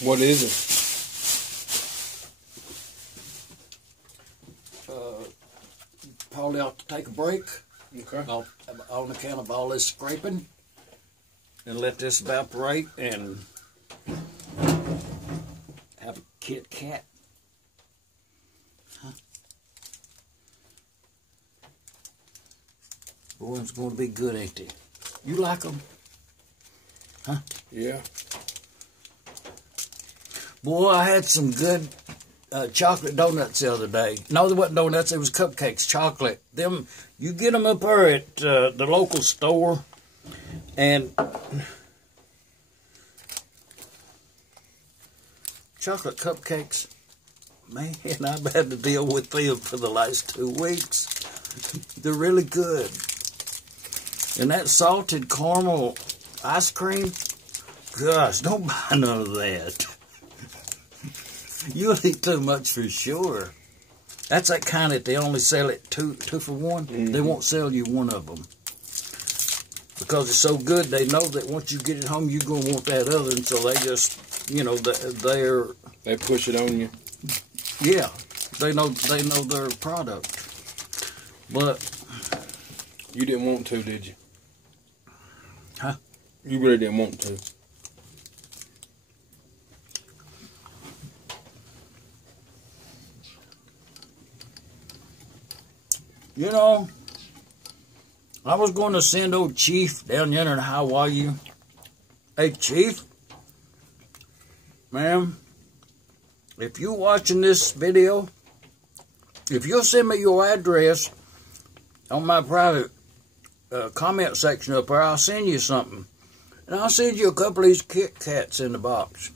What is it? Probably ought to take a break. Okay. On account of all this scraping. And let this evaporate and have a Kit Kat. Huh? Boy, it's going to be good, ain't they? You like them? Huh? Yeah. Boy, I had some good chocolate donuts the other day. No, they wasn't donuts. It was cupcakes, chocolate. Them, you get them up there at the local store, and chocolate cupcakes. Man, I've had to deal with them for the last 2 weeks. They're really good. And that salted caramel ice cream, gosh, don't buy none of that. You'll eat too much for sure. That's that kind that they only sell it two for one. Mm-hmm. They won't sell you one of them. Because it's so good, they know that once you get it home, you're going to want that other. And so they just, you know, they push it on you. Yeah, they know their product. But you didn't want to, did you? Huh? You really didn't want to. You know, I was going to send old Chief down there in Hawaii. Hey, Chief, ma'am, if you're watching this video, if you'll send me your address on my private comment section up there, I'll send you something. And I'll send you a couple of these Kit Kats in the box.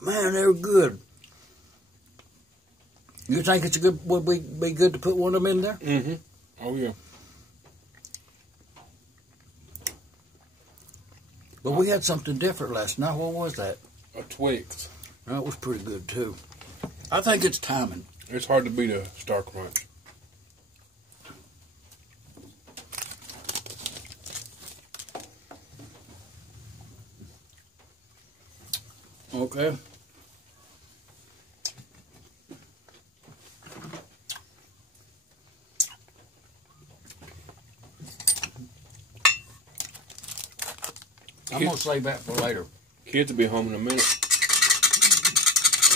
Man, they're good. You think it's would be good to put one of them in there? Mm-hmm. Oh, yeah. But we had something different last night. What was that? A Twix. That was pretty good, too. I think it's timing. It's hard to beat a Star Crunch. Okay. I'm going to save that for later. Kids will be home in a minute.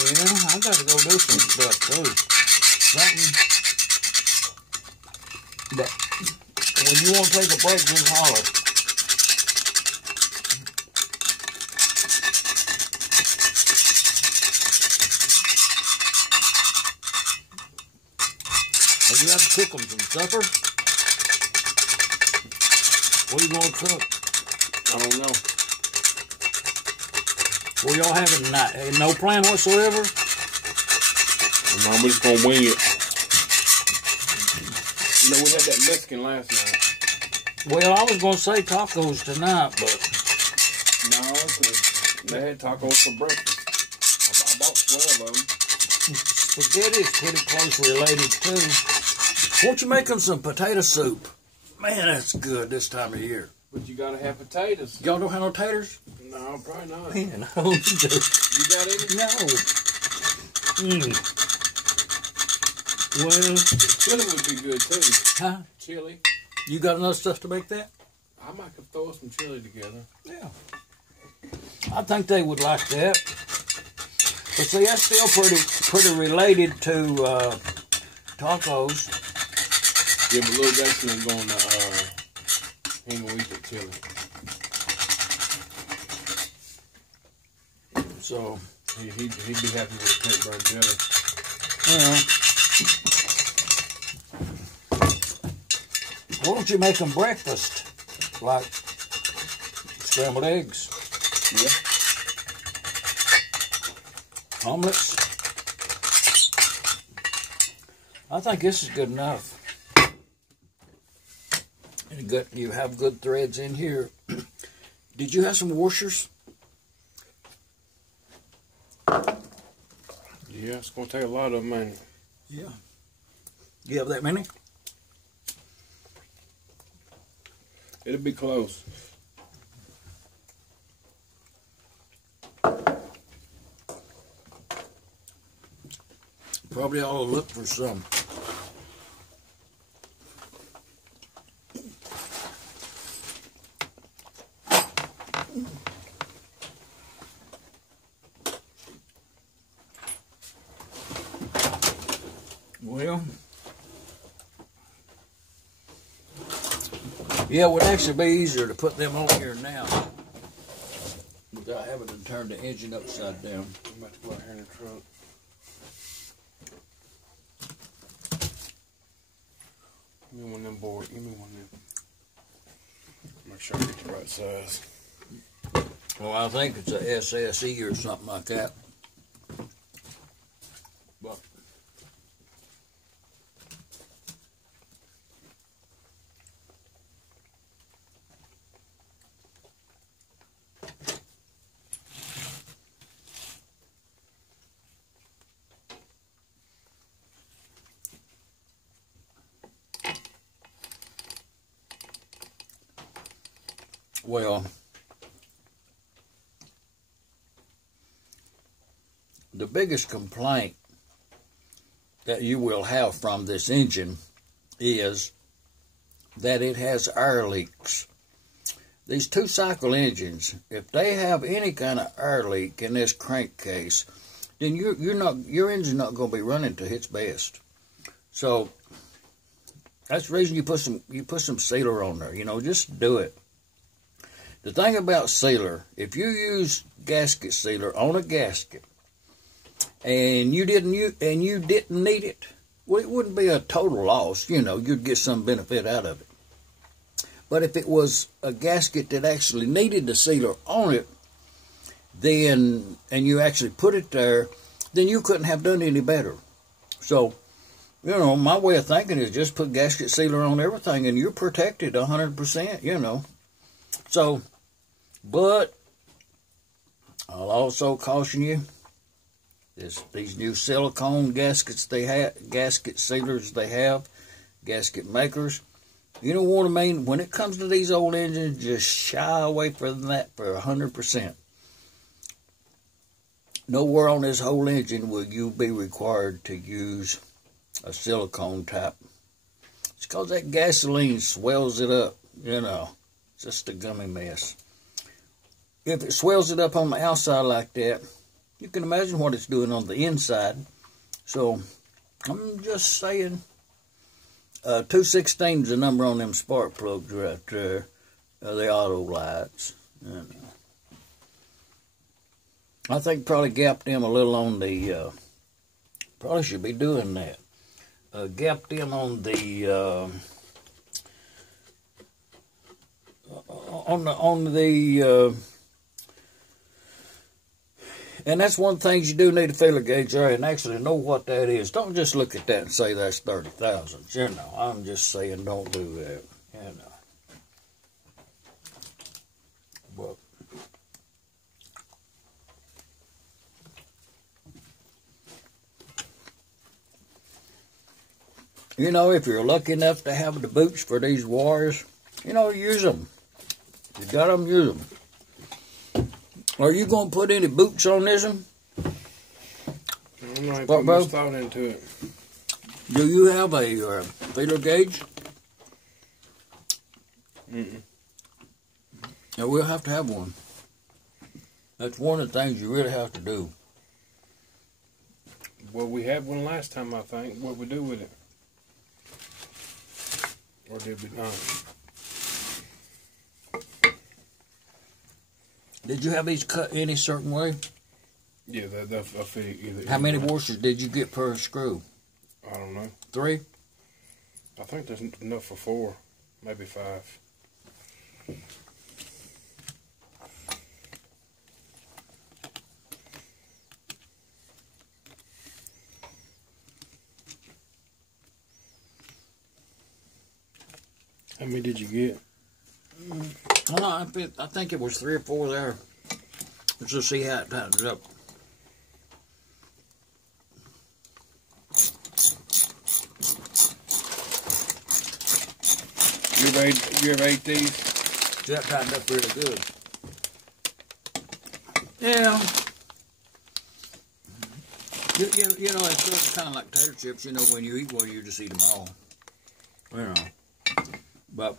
Yeah, I got to go do some stuff, too. Something. But when you want to take a break, just holler. You have to cook them some supper? What are you going to cook? I don't know. What y'all having tonight? No plan whatsoever? No, we're just going to wing it. You know, we had that Mexican last night. Well, I was going to say tacos tonight, but... No, they had tacos for breakfast. I bought 12 of them. Spaghetti is pretty closely related, too. Won't you make them some potato soup? Man, that's good this time of year. But you gotta have potatoes. Y'all don't have no taters? No, probably not. Man, no. You got any? No. Well, chili would be good too. Huh? Chili. You got enough stuff to make that? I might could throw some chili together. Yeah. I think they would like that. But see, that's still pretty related to tacos. Yeah, but little Jackson ain't going to he ain't gonna eat that chili. So he'd be happy with a pink burnt chili. Yeah. Why don't you make them breakfast? Like scrambled eggs. Yeah. Omelets. I think this is good enough. You have good threads in here. Did you have some washers? Yeah, it's going to take a lot of them, ain't it? Yeah. You have that many? It'll be close. Probably ought to look for some. Well, yeah, it would actually be easier to put them on here now without having to turn the engine upside down. I'm about to go out here in the truck. Give me one of them boards. Give me one of them. Make sure I get the right size. Well, I think it's a SSE or something like that. But well, the biggest complaint that you will have from this engine is that it has air leaks. These two-cycle engines, if they have any kind of air leak in this crankcase, then your engine's not going to be running to its best. So that's the reason you put some sealer on there. You know, just do it. The thing about sealer, if you use gasket sealer on a gasket and you didn't need it, well, it wouldn't be a total loss. You know, you'd get some benefit out of it. But if it was a gasket that actually needed the sealer on it, then, and you actually put it there, then you couldn't have done any better. So, you know, my way of thinking is just put gasket sealer on everything and you're protected 100%, you know. So, but I'll also caution you, these new silicone gaskets gasket sealers they have, gasket makers, you don't want to when it comes to these old engines, just shy away from that for 100%. Nowhere on this whole engine will you be required to use a silicone type. It's because that gasoline swells it up, you know. Just a gummy mess. If it swells it up on the outside like that, you can imagine what it's doing on the inside. So, I'm just saying, 216 is the number on them spark plugs right there. The auto lights. You know. I think probably gap them a little on the, probably should be doing that. Gap them on the, and that's one of the things you do need a feeler gauge there and actually know what that is. Don't just look at that and say that's 30 thousandths. You know, I'm just saying don't do that. You know. But you know, if you're lucky enough to have the boots for these wires, you know, use them. You got them, use them. Are you going to put any boots on this one? I'm not putting much thought into it. Do you have a feeler gauge? Mm-mm. Yeah, we'll have to have one. That's one of the things you really have to do. Well, we had one last time, I think. What we do with it? Or did we not? Did you have these cut any certain way? Yeah, I fit either. How many washers did you get per screw? I don't know. 3? I think there's enough for 4, maybe 5. How many did you get? I think it was 3 or 4 there. Let's just see how it tightens up. You ever ate these? That tightened up really good. Yeah. You know, it's kind of like tater chips. You know, when you eat one, you just eat them all. You know, but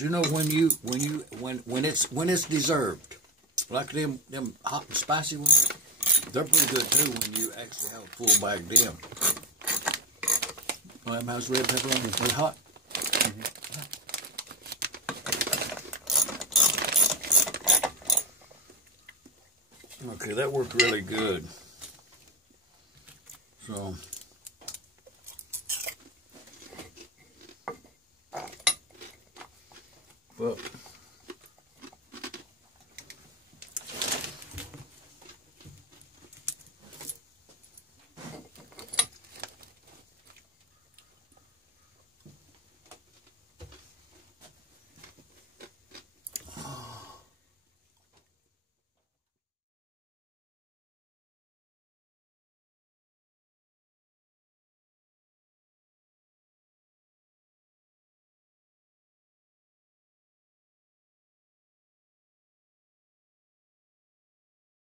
you know when it's deserved, like them hot and spicy ones, they're pretty good too when you actually have a full bag of them. Well, them has red pepper on it. They're hot. Okay, that worked really good. So, but